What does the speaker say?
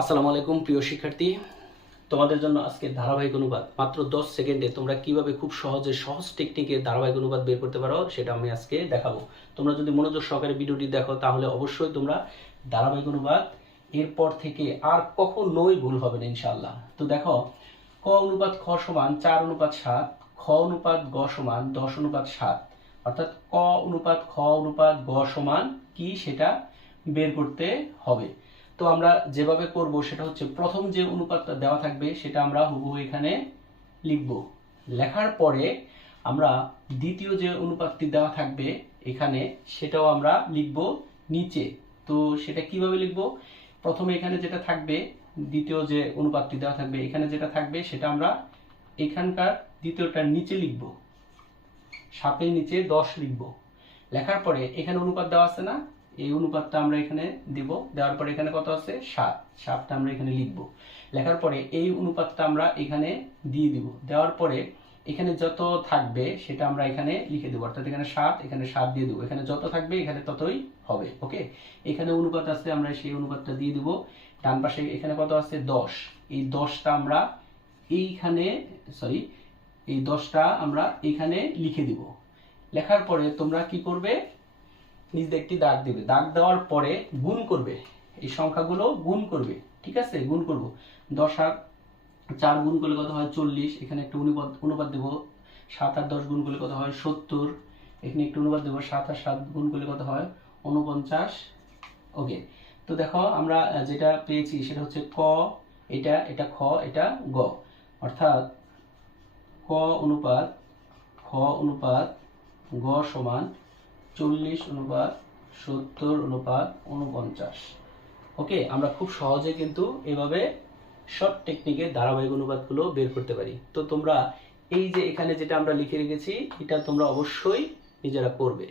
আসসালামু আলাইকুম প্রিয় শিক্ষার্থী, তোমাদের জন্য আজকে ধারাবাহিক অনুপাত মাত্র 10 সেকেন্ডে তোমরা কিভাবে খুব সহজে সহজ টেকনিকে ধারাবাহিক অনুপাত বের করতে পারো সেটা আমি আজকে দেখাবো। তোমরা যদি মনোযোগ সহকারে ভিডিওটি দেখো তাহলে অবশ্যই তোমরা ধারাবাহিক অনুপাত এরপর থেকে আর কখনোই ভুল হবে না ইনশাআল্লাহ। তো দেখো, ক অনুপাত খ সমান 4:7, খ অনুপাত গ সমান 10:7, অর্থাৎ ক অনুপাত খ অনুপাত গ সমান কি সেটা বের করতে হবে। তো আমরা যেভাবে করব সেটা হচ্ছে, প্রথম যে অনুপাতটা দেওয়া থাকবে সেটা আমরা হুবহু এখানে লিখব। লেখার পরে আমরা দ্বিতীয় যে অনুপাতটি দেওয়া থাকবে এখানে সেটাও আমরা লিখব নিচে। তো সেটা কিভাবে লিখব? প্রথমে এখানে যেটা থাকবে, দ্বিতীয় যে অনুপাতটি দেওয়া থাকবে এখানে যেটা থাকবে সেটা আমরা এখানকার দ্বিতীয়টার নিচে লিখব, 7-এর নিচে 10 লিখব। লেখার পরে এখানে অনুপাত দেওয়া আছে না, এই অনুপাতটা আমরা এখানে দেব। দেওয়ার পরে এখানে কত আছে? 7টা আমরা এখানে লিখব। লেখার পরে এই অনুপাতটা আমরা এখানে দিয়ে দিব। দেওয়ার পরে এখানে যত থাকবে সেটা আমরা এখানে লিখে দেবো, অর্থাৎ এখানে 7, এখানে 7 দিয়ে দেবো। এখানে যত থাকবে এখানে ততই হবে। ওকে, এখানে অনুপাত আছে, আমরা সেই অনুপাতটা দিয়ে দিব। ডান পাশে এখানে কত আছে? 10। এই 10টা আমরা এইখানে, এই 10টা আমরা এখানে লিখে দিব। লেখার পরে তোমরা কি করবে? নিজ একটি দাগ দিবে। দাগ দেওয়ার পরে গুণ করবে, এই সংখ্যাগুলো গুণ করবে। ঠিক আছে, গুণ করব। 10 আর 4 গুণ করলে কত হয়? 40। এখানে একটা অনুপাত দেব। 7 আর 10 গুণ করলে কত হয়? 70। এখানে একটু অনুপাত দেব। 7 আর 7 গুণ করলে কত হয়? 49। ওকে, তো দেখো আমরা যেটা পেয়েছি সেটা হচ্ছে ক, এটা খ, এটা গ, অর্থাৎ ক অনুপাত খ অনুপাত গ সমান 40:70:49। ওকে, আমরা খুব সহজে কিন্তু এভাবে শর্ট টেকনিকে ধারাবাহিক অনুপাতগুলো বের করতে পারি। তো তোমরা এই যে এখানে যেটা আমরা লিখে রেখেছি এটা তোমরা অবশ্যই নিজেরা করবে।